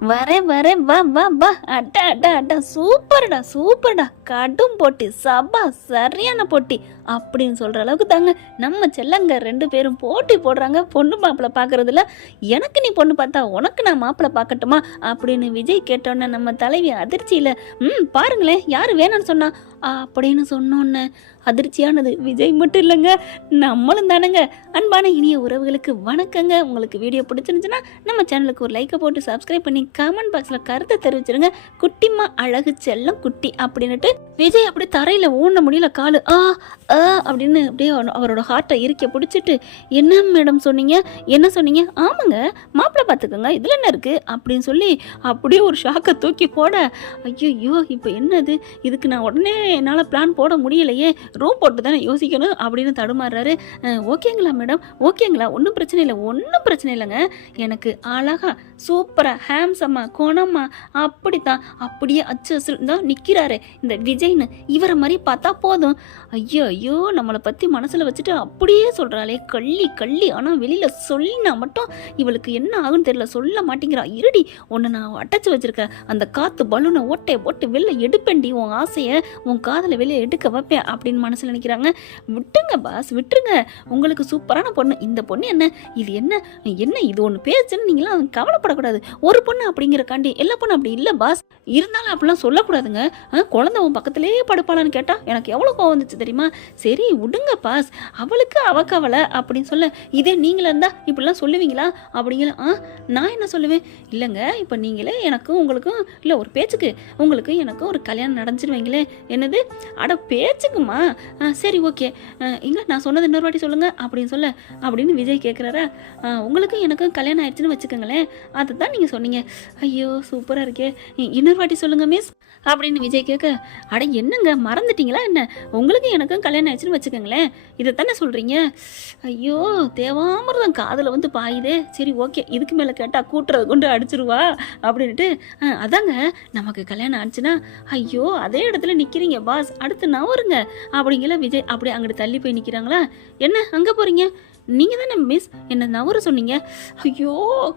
வரேன் வரேன், வா வா வா. அட்டா அட்டா அட்டா, சூப்பர்டா சூப்பர்டா, கடும் போட்டி, சபா சரியான போட்டி அப்படின்னு சொல்கிற அளவுக்கு தாங்க நம்ம செல்லங்க 2 பேரும் போட்டி போடுறாங்க பொண்ணு மாப்பிள்ளை பார்க்குறதுல. எனக்கு நீ பொண்ணு பார்த்தா உனக்கு நான் மாப்பிள்ளை பார்க்கட்டுமா அப்படின்னு விஜய் கேட்டோன்னே நம்ம தலைவி அதிர்ச்சியில் பாருங்களேன் யார் வேணான்னு சொன்னா அப்படின்னு சொன்னோன்னே அதிர்ச்சியானது விஜய் மட்டும் இல்லைங்க, நம்மளும் தானேங்க. அன்பான இனிய உறவுகளுக்கு வணக்கங்க. உங்களுக்கு வீடியோ பிடிச்சிருந்துச்சுன்னா நம்ம சேனலுக்கு ஒரு லைக்கை போட்டு சப்ஸ்கிரைப் பண்ணி கமெண்ட் பாக்ஸில் கருத்தை தெரிவிச்சிருங்க. குட்டிமா அழகு செல்லம் குட்டி அப்படின்னுட்டு விஜய் அப்படி தரையில் ஊன முடியல, காலு அப்படின்னு அப்படியே அவரோட ஹார்ட்டை இறுக்க பிடிச்சிட்டு, என்ன மேடம் சொன்னீங்க, என்ன சொன்னீங்க, ஆமாங்க மாப்பிள்ளை பார்த்துக்கோங்க இதில் என்ன இருக்குது அப்படின்னு சொல்லி அப்படியே ஒரு ஷாக்கை தூக்கி போட, ஐயோ இப்போ என்னது, இதுக்கு நான் உடனே என்னால் பிளான் போட முடியலையே, ரூம் போட்டு தானே யோசிக்கணும் அப்படின்னு தடுமாறுறாரு. ஓகேங்களா மேடம், ஓகேங்களா, ஒன்றும் பிரச்சனை இல்லை, ஒன்றும் பிரச்சனை இல்லைங்க, எனக்கு அழகா சூப்பராக ஹேம்சம்மா குணமா அப்படித்தான் அப்படியே அச்சு அசல் தான் நிற்கிறாரு இந்த விஜய்னு, இவரை மாதிரி பார்த்தா போதும். ஐயோ நம்மளை பற்றி மனசில் வச்சுட்டு அப்படியே சொல்கிறாளே கள்ளி கள்ளி, ஆனால் வெளியில் சொல்லினா மட்டும் இவளுக்கு என்ன ஆகுன்னு தெரியல, சொல்ல மாட்டேங்கிறா. இருடி உன்னை நான் அடைச்சி வச்சிருக்கேன், அந்த காற்று பலூனை ஓட்டையை போட்டு வெளில எடுப்பேன்டி, உன் ஆசையை உன் காதில் வெளியே எடுக்க வைப்பேன் அப்படின்னு மனசில் நினைக்கிறாங்க. விட்டுருங்க பாஸ் விட்டுருங்க, உங்களுக்கு சூப்பரான பொண்ணு, இந்த பொண்ணு என்ன இது என்ன என்ன இது ஒன்று பேசுன்னு நீங்களாம் கவலைப்படக்கூடாது. ஒரு பொண்ணு அப்படிங்கிறக்காண்டி எல்லா பொண்ணு அப்படி இல்லை பாஸ், இருந்தாலும் அப்படிலாம் சொல்லக்கூடாதுங்க. குழந்தை உன் பக்கத்திலேயே படுப்பாளான்னு கேட்டால் எனக்கு எவ்வளோ கோவம் வந்துச்சு தெரியுமா. சரி விடுங்க பாஸ், அவளுக்கு அவ கவலை அப்படின்னு சொல்ல, இதே நீங்களா இருந்தா இப்படிலாம் சொல்லுவீங்களா அப்படிங்கிற. நான் என்ன சொல்லுவேன், இல்லைங்க இப்போ நீங்களே எனக்கும் உங்களுக்கும் இல்லை ஒரு பேச்சுக்கு உங்களுக்கு எனக்கும் ஒரு கல்யாணம் நடந்துருவீங்களே, என்னது அட பேச்சுக்குமா, சரி ஓகே இங்கே நான் சொன்னது இன்னொரு வாட்டி சொல்லுங்கள் அப்படின்னு சொல்ல அப்படின்னு விஜய் கேட்குறாரா. உங்களுக்கு எனக்கும் கல்யாணம் ஆயிடுச்சுன்னு வச்சுக்கோங்களேன், அதை தான் நீங்கள் சொன்னீங்க. ஐயோ சூப்பராக இருக்கே, இன்னொரு வாட்டி சொல்லுங்கள் மிஸ் அப்படின்னு விஜய் கேட்க, அட என்னங்க மறந்துட்டீங்களா என்ன, உங்களுக்கு எனக்கும் கல்யாணம் ஆயிடுச்சுன்னு வச்சுக்கோங்களேன், இதை தானே சொல்கிறீங்க. ஐயோ தேவாமிரதம் காதில் வந்து பாயுதே, சரி ஓகே இதுக்கு மேலே கேட்டால் கூட்டுறது கொண்டு அடிச்சிருவா அப்படின்ட்டு, அதாங்க நமக்கு கல்யாணம் ஆச்சுன்னா, ஐயோ அதே இடத்துல நிற்கிறீங்க பாஸ் அடுத்து நான் வருங்க அப்படிங்கிற விஜய் அப்படியே அங்கிட்டு தள்ளி போய் நிற்கிறாங்களா. என்ன அங்கே போகிறீங்க, நீங்கள் தானே மிஸ் என்ன நவர சொன்னீங்க, ஐயோ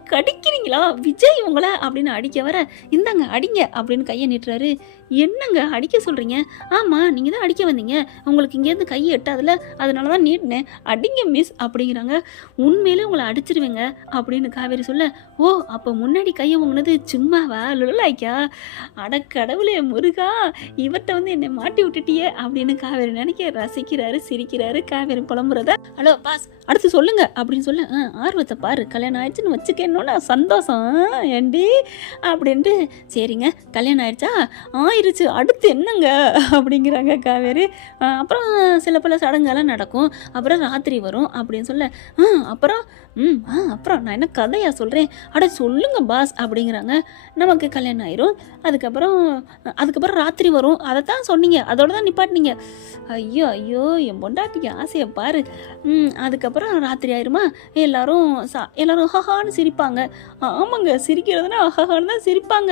கடிக்கிறீங்களா விஜய் உங்களை அப்படின்னு அடிக்க வர, இந்தாங்க அடிங்க அப்படின்னு கையை நீட்டுறாரு. என்னங்க அடிக்க சொல்கிறீங்க, ஆமாம் நீங்கள் தான் அடிக்க வந்தீங்க, உங்களுக்கு இங்கேருந்து கையை எட்டாதில்ல அதனால தான் நீட்டினேன், அடிங்க மிஸ் அப்படிங்கிறாங்க. உண்மையிலே உங்களை அடிச்சிருவேங்க அப்படின்னு காவேரி சொல்ல, ஓ அப்போ முன்னாடி கையை வாங்கினது சும்மாவா லுலாய்க்கா, அடக்கடவுளே முருகா இவர்கிட்ட வந்து என்னை மாட்டி விட்டுட்டியே அப்படின்னு காவேரி நினைக்க ரசிக்கிறாரு சிரிக்கிறாரு. காவேரி புலம்புறத, ஹலோ பாஸ் அடுத்து சொல்லுங்க அப்படின்னு சொல்ல, ஆர்வத்தை பாரு கல்யாணம் ஆயிடுச்சுன்னு வச்சுக்கணும்னா சந்தோஷம் ஏண்டி அப்படின்ட்டு, சரிங்க கல்யாணம் ஆயிடுச்சா, ஆயிடுச்சு அடுத்து என்னங்க அப்படிங்கிறாங்க காவேரி. அப்புறம் சில பல சடங்கெல்லாம் நடக்கும், அப்புறம் ராத்திரி வரும் அப்படின்னு சொல்ல, அப்புறம் அப்புறம் நான் என்ன கதையா சொல்கிறேன், அட சொல்லுங்க பாஸ் அப்படிங்கிறாங்க. நமக்கு கல்யாணம் ஆயிரும், அதுக்கப்புறம் ராத்திரி வரும், அதை தான் சொன்னீங்க அதோட தான் நிப்பாட்டினீங்க. ஐயோ என் பொண்டாட்டிக்கு ஆசையை பாரு. அதுக்கப்புறம் ராத்திரி ஆயிருமா, எல்லாரும் ஹஹான்னு சிரிப்பாங்க. ஆமாங்க சிரிக்கிறதுனா ஹஹான்னு தான் சிரிப்பாங்க,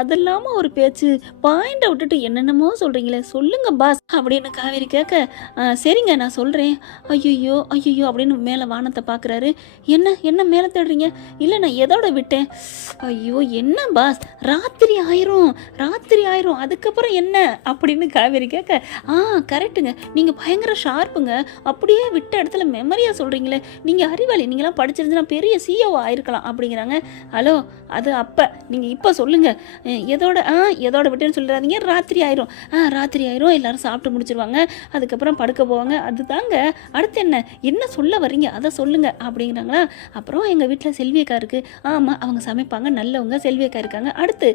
அது இல்லாமல் ஒரு பேச்சு பாயிண்டை விட்டுட்டு என்னென்னமோ சொல்கிறீங்களே சொல்லுங்க பாஸ் அப்படின்னு காவேரி கேட்க, சரிங்க நான் சொல்கிறேன். ஐயோ அப்படின்னு மேலே வானத்தை பார்க்குறாரு. என்ன மேலே தேடுறீங்க, இல்லை நான் எதோட விட்டேன், ஐயோ என்ன பாஸ் ராத்திரி ஆயிரும் அதுக்கப்புறம் என்ன அப்படின்னு காவேரி கேட்க, கரெக்டுங்க நீங்கள் பயங்கர ஷார்ப்புங்க, அப்படியே விட்ட இடத்துல மெமரியாக சொல்கிறீங்களே, நீங்கள் அறிவாளி, நீங்களாம் படிச்சிருந்துன்னா பெரிய சிஓ ஆயிருக்கலாம் அப்படிங்கிறாங்க. ஹலோ அது அப்போ நீங்கள் இப்போ சொல்லுங்கள், எதோட விட்டுன்னு சொல்லிடாதீங்க, ராத்திரி ஆயிரும் எல்லாரும் சாப்பிட்டு முடிச்சிருவாங்க, அதுக்கப்புறம் படுக்க போவாங்க, அதுதாங்க அடுத்து என்ன சொல்ல வர்றீங்க அதை சொல்லுங்க அப்படிங்கிறாங்களா. அப்புறம் எங்கள் வீட்டில் செல்வியக்கா இருக்குது, ஆமாம் அவங்க சமைப்பாங்க நல்லவங்க, செல்வியக்கா இருக்காங்க, அடுத்து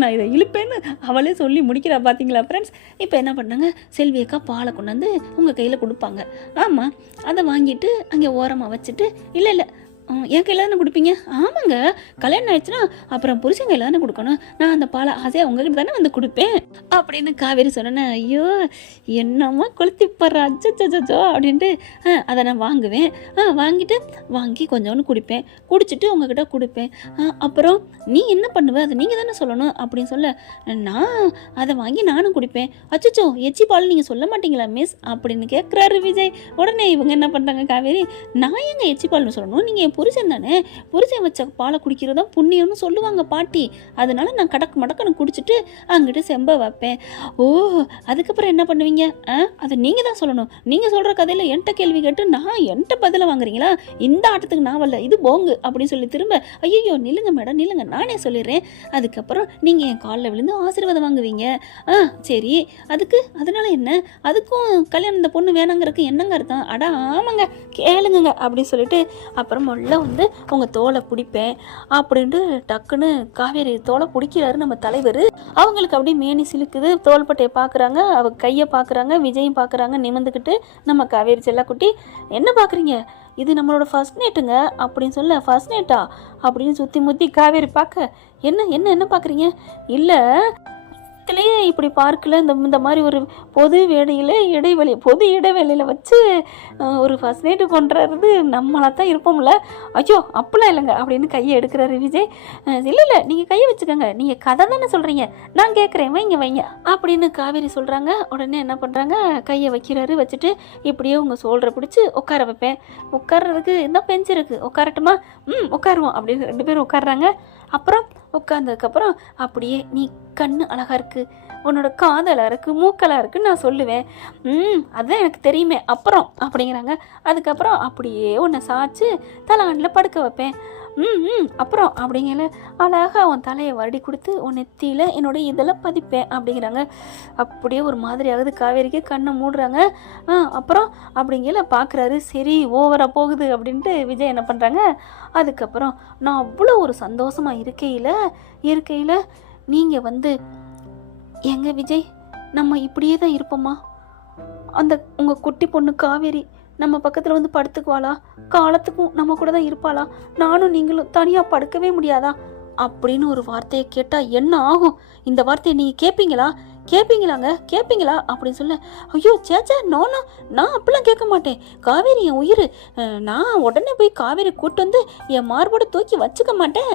நான் இதை இழுப்பேன்னு அவளே சொல்லி முடிக்கிறா பார்த்தீங்களா ஃப்ரெண்ட்ஸ். இப்போ என்ன பண்ணாங்க, செல்வியக்கா பாலை கொண்டாந்து உங்கள் கையில் கொடுப்பாங்க, ஆமாம் அதை வாங்கிட்டு அங்கே ஓரமாக வச்சுட்டு, இல்லை என் கையில் தானே கொடுப்பீங்க, ஆமாங்க கல்யாணம் ஆயிடுச்சுன்னா அப்புறம் புருஷன் கையில் தானே கொடுக்கணும், நான் அந்த பாலை ஆசையாக உங்ககிட்ட தானே வந்து கொடுப்பேன் அப்படின்னு காவேரி சொன்னேன். ஐயோ என்னம்மா கொளுத்திப்படுற அச்சோ அப்படின்ட்டு, அதை நான் வாங்குவேன், வாங்கி கொஞ்சோன்னு குடிப்பேன், குடிச்சிட்டு உங்ககிட்ட கொடுப்பேன், அப்புறம் நீ என்ன பண்ணுவ அதை நீங்கள் தானே சொல்லணும் அப்படின்னு சொல்ல, நான் அதை வாங்கி நானும் குடிப்பேன். அச்சோ எச்சி பால் நீங்கள் சொல்ல மாட்டீங்களா மிஸ் அப்படின்னு கேட்குறாரு விஜய். உடனே இவங்க என்ன பண்ணுறாங்க, காவேரி நான் எங்க எச்சி பால்னு சொல்லணும், நீங்கள் புருஷன் தானே, புருஷன் வச்ச பாலை குடிக்கிறதா புண்ணியம்னு சொல்லுவாங்க பாட்டி. அதனால நான் கடக்கு மடக்குன்னு குடிச்சிட்டு அங்கிட்டு செம்ப வைப்பேன். ஓ, அதுக்கப்புறம் என்ன பண்ணுவீங்க? அதை நீங்கள் தான் சொல்லணும். நீங்கள் சொல்கிற கதையில் என்கிட்ட கேள்வி கேட்டு நான் என்கிட்ட பதிலை வாங்குறீங்களா? இந்த ஆட்டத்துக்கு நான் வரல, இது போங்கு அப்படின்னு சொல்லி திரும்ப ஐயோ நில்லுங்க மேடம் நில்லுங்க, நானே சொல்லிடுறேன். அதுக்கப்புறம் நீங்கள் என் காலில் விழுந்து ஆசீர்வாதம் வாங்குவீங்க. சரி, அதனால என்ன? அதுக்கும் கல்யாணம் இந்த பொண்ணு வேணாங்கிறதுக்கு என்னங்க அர்த்தம்? அட ஆமாங்க, கேளுங்க அப்படின்னு சொல்லிட்டு அப்புறம் மொல்ல வந்து உங்கள் தோலை பிடிப்பேன் அப்படின்ட்டு டக்குன்னு காவேரி தோலை பிடிக்கிறாரு நம்ம தலைவர். அவங்களுக்கு அப்படியே மேனி சிலுக்குது. தோள்பட்டையை பார்க்குறாங்க, அவ கையை பார்க்குறாங்க, விஜயும் பார்க்குறாங்க நிமிந்துக்கிட்டு. நம்ம காவேரி செல்லக்குட்டி என்ன பார்க்குறீங்க? இது நம்மளோட ஃபர்ஸ்ட் நைட்டுங்க அப்படின்னு சொல்ல. ஃபர்ஸ்ட் நைட்டா அப்படின்னு சுற்றி முற்றி காவேரி பார்க்க என்ன என்ன என்ன பார்க்குறீங்க? இல்லை இதுலேயே இப்படி பார்க்கல, இந்த மாதிரி ஒரு பொது இடைவெளியில் வச்சு ஒரு ஃபர்ஸ்ட் நைட்டு பண்ணுறது நம்மளாக தான் இருப்போம்ல. ஐயோ அப்பெல்லாம் இல்லைங்க அப்படின்னு கையை எடுக்கிறாரு விஜய். இல்லை நீங்கள் கையை வச்சுக்கோங்க, நீங்கள் கதை தானே சொல்கிறீங்க, நான் கேட்குறேன், வைங்க அப்படின்னு காவேரி சொல்கிறாங்க. உடனே என்ன பண்ணுறாங்க, கையை வைக்கிறாரு. வச்சுட்டு இப்படியே உங்கள் சோல்டரை பிடிச்சி உட்கார வைப்பேன். உட்கார்றதுக்கு இந்த பெஞ்ச் இருக்குது, உட்காரட்டுமா? உட்காருவோம் அப்படின்னு 2 பேரும் உட்காடுறாங்க. அப்புறம் உட்கார்ந்ததுக்கப்புறம் அப்படியே நீ கண்ணு அழகாக இருக்குது, உன்னோட காதலாக இருக்குது, மூக்கலாக இருக்குன்னு நான் சொல்லுவேன். அதுதான் எனக்கு தெரியுமே அப்புறம் அப்படிங்கிறாங்க. அதுக்கப்புறம் அப்படியே உன்னை சாய்ச்சி தலைகாண்டில் படுக்க வைப்பேன். அப்புறம் அப்படிங்கிற அழகாக அவன் தலையை வருடி கொடுத்து உன் நெத்தியில் என்னோட இதெல்லாம் பதிப்பேன் அப்படிங்கிறாங்க. அப்படியே ஒரு மாதிரி ஆகுது காவேரிக்கு. கண்ணை மூடுறாங்க. அப்புறம் அப்படிங்கிற பார்க்குறாரு. சரி ஓவராக போகுது அப்படின்ட்டு விஜய் என்ன பண்ணுறாங்க. அதுக்கப்புறம் நான் அவ்வளோ ஒரு சந்தோஷமாக இருக்கையில் நீங்கள் வந்து எங்க விஜய் நம்ம இப்படியே தான் இருப்போமா? அந்த உங்கள் குட்டி பொண்ணு காவேரி நம்ம பக்கத்தில் வந்து படுத்துக்குவாளா? காலத்துக்கும் நம்ம கூட தான் இருப்பாளா? நானும் நீங்களும் தனியாக படுக்கவே முடியாதா அப்படின்னு ஒரு வார்த்தையை கேட்டால் என்ன ஆகும்? இந்த வார்த்தையை நீங்கள் கேட்பீங்களா அப்படின்னு சொல்ல. ஐயோ சேச்சா நான் அப்படிலாம் கேட்க மாட்டேன். காவேரி என் உயிர், நான் உடனே போய் காவேரி கூட்டு வந்து என் மார்போட தூக்கி வச்சுக்க மாட்டேன்.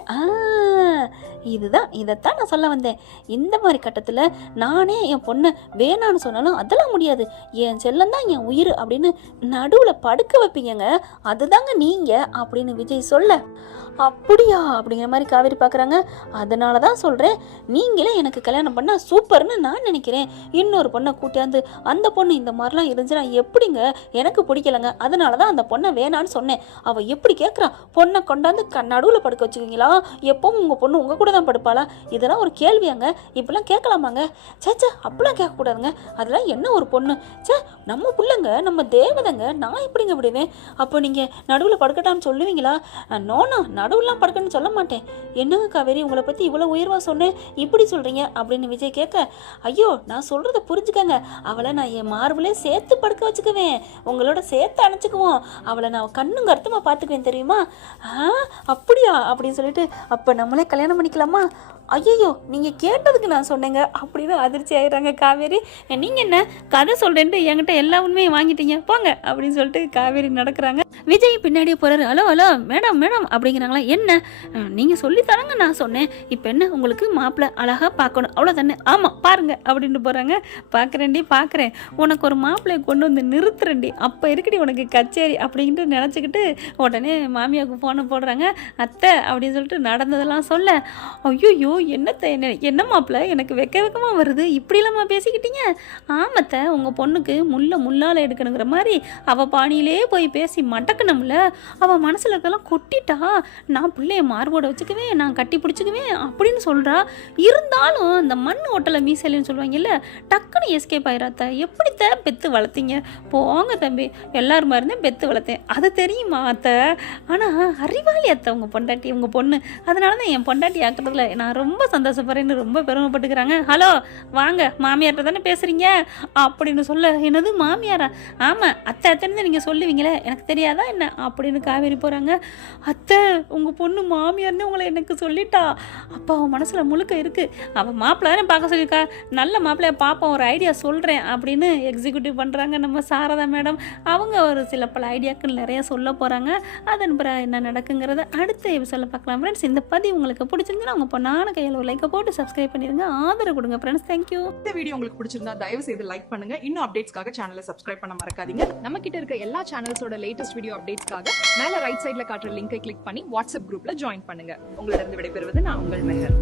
இதைத்தான் நான் சொல்ல வந்தேன். இந்த மாதிரி கட்டத்தில் நானே என் பொண்ணை வேணான்னு சொன்னாலும் அதெல்லாம் முடியாது, என் செல்லம் தான் என் உயிர் அப்படின்னு நடுவில் படுக்க வைப்பீங்க, அதுதாங்க நீங்கள் அப்படின்னு விஜய் சொல்ல. அப்படியா அப்படிங்கிற மாதிரி காவேரி பார்க்குறாங்க. அதனால தான் சொல்கிறேன், நீங்களே எனக்கு கல்யாணம் பண்ணால் சூப்பர்னு நான் நினைக்கிறேன். இன்னொரு பொண்ணை கூட்டியாந்து அந்த பொண்ணு இந்த மாதிரிலாம் இருந்துச்சுன்னா எப்படிங்க? எனக்கு பிடிக்கலங்க, அதனால தான் அந்த பொண்ணை வேணான்னு சொன்னேன். அவள் எப்படி கேட்குறா, பொண்ணை கொண்டாந்து நடுவில் படுக்க வச்சுக்கிங்களா? எப்பவும் உங்கள் பொண்ணு உங்கள் கூட தான் படுப்பாளா? இதெல்லாம் ஒரு கேள்வியாங்க? இப்படிலாம் கேட்கலாமாங்க? சேச்சா அப்படிலாம் கேட்கக்கூடாதுங்க. அதெல்லாம் என்ன ஒரு பொண்ணு, நம்ம பிள்ளைங்க, நம்ம தேவதைங்க, நான் எப்படிங்க விடுவேன்? அப்போ நீங்கள் நடுவில் படுக்கட்டான்னு சொல்லுவீங்களா? நோனா நடுவுலாம் படுக்கணும்னு சொல்ல மாட்டேன். என்னங்க காவேரி உங்களை பற்றி இவ்வளோ உயர்வாக சொன்னேன், இப்படி சொல்கிறீங்க அப்படின்னு விஜய் கேட்க. ஐயோ நான் சொல்கிறத புரிஞ்சுக்கங்க, அவளை நான் என் மார்பிளே சேர்த்து படுக்க வச்சுக்குவேன், உங்களோட சேர்த்து அணைச்சிக்குவோம், அவளை நான் கண்ணும் கருத்துமாக பார்த்துக்குவேன் தெரியுமா? அப்படியா அப்படின்னு சொல்லிட்டு அப்போ நம்மளே கல்யாணம் பண்ணிக்கலாமா? ஐயோ நீங்கள் கேட்டதுக்கு நான் சொன்னேங்க அப்படின்னு அதிர்ச்சி ஆகிடுறாங்க காவேரி. நீங்கள் என்ன கதை சொல்கிறேன்ட்டு என்கிட்ட எல்லா உண்மையும் வாங்கிட்டீங்க போங்க அப்படின்னு சொல்லிட்டு காவேரி நடக்கிறாங்க. விஜய் பின்னாடியே போகிறாரு. ஹலோ மேடம் அப்படிங்கிறாங்களா? என்ன நீங்கள் சொல்லித்தராங்க, நான் சொன்னேன், இப்போ என்ன உங்களுக்கு மாப்பிள்ளை அழகாக பார்க்கணும் அவ்வளோதானே? ஆமாம் பாருங்க அப்படின்ட்டு போகிறாங்க. பார்க்குறேன், உனக்கு ஒரு மாப்பிள்ளையை கொண்டு வந்து நிறுத்துறேன்டி, அப்போ இருக்குடி உனக்கு கச்சேரி அப்படின்ட்டு நினச்சிக்கிட்டு உடனே மாமியாவுக்கு ஃபோனை போடுறாங்க. அத்தை அப்படின்னு சொல்லிட்டு நடந்ததெல்லாம் சொல்ல. ஐயோ என்ன மாப்பிள்ள எனக்கு வெக்கமாக வருது, இப்படிலாமா பேசிக்கிட்டீங்க? ஆமத்தை உங்கள் பொண்ணுக்கு முள்ளால் எடுக்கணுங்கிற மாதிரி அவள் பாணியிலே போய் பேசி மடக்கணும்ல, அவள் மனசில் இருக்கலாம் கொட்டிட்டா, நான் பிள்ளைய மார்போட வச்சுக்குவேன், நான் கட்டி பிடிச்சிக்குவேன் அப்படின்னு சொல்கிறா. இருந்தாலும் இந்த மண் ஓட்டலை மீசலைன்னு சொல்லுவாங்கல்ல, டக்குன்னு எஸ்கேப் ஆயிராத்த. எப்படித்த பெற்று வளர்த்தீங்க? போங்க தம்பி, எல்லாருமா இருந்தேன் பெற்று வளர்த்தேன், அது தெரியுமா அத்தை? ஆனால் அறிவாளி அத்தை உங்கள் பொண்டாட்டி, உங்கள் பொண்ணு, அதனால தான் என் பொண்டாட்டி ஆக்குறதுல நான் ரொம்ப சந்தோஷப்படுறேன்னு ரொம்ப பெருமைப்பட்டுக்கிறாங்க. ஹலோ வாங்க, மாமியார்கிட்ட தானே பேசுகிறீங்க அப்படின்னு சொல்ல. என்னது மாமியாரா? ஆமாம் அத்தைன்னு நீங்கள் சொல்லுவீங்களே, எனக்கு தெரியாதா என்ன அப்படின்னு காவேரி போகிறாங்க. அத்தை உங்கள் பொண்ணு மாமியார்னு உங்களை எனக்கு சொல்லிட்டா. அப்போ அவன் மனசில் முழுக்க இருக்குது. அவன் மாப்பிள்ளாரும் பார்க்க சொல்லியிருக்கா, நல்ல மாப்பிள்ளைய பார்ப்போம், ஒரு ஐடியா சொல்கிறேன் அப்படின்னு எக்ஸிக்யூட்டிவ் பண்ணுறாங்க நம்ம சாரதா மேடம். அவங்க ஒரு சில பல ஐடியாக்கள் நிறைய சொல்ல போகிறாங்க. அதன் பிறகு என்ன நடக்குங்கிறத அடுத்த எபிசோடில் பார்க்கலாம் ஃப்ரெண்ட்ஸ். இந்த பதிவு உங்களுக்கு பிடிச்சிருந்துன்னா உங்கள் பொண்ணான கையில் ஒரு லைக்கை போட்டு சப்ஸ்கிரைப் பண்ணிடுங்க, ஆதரவு கொடுங்க ஃப்ரெண்ட்ஸ். தேங்க்யூ. இந்த வீடியோ உங்களுக்கு பிடிச்சிருந்தா தயவு செய்து லைக் பண்ணுங்க. இன்னும் அப்டேட்ஸ்க்காக சேனலை சப்ஸ்கிரைப் பண்ண மறக்காதீங்க. நம்ம கிட்ட இருக்க எல்லா சேனல்ஸோட லேட்டஸ்ட் வீடியோ அப்டேட்ஸ்க்காக மேல ரைட் சைடுல காட்டுற லிங்கை கிளிக் பண்ணி வாட்ஸ்அப் குரூப்ல ஜாயின் பண்ணுங்க. உங்களிடம் விடைபெறுவது நான் உங்கள் மெஹர்.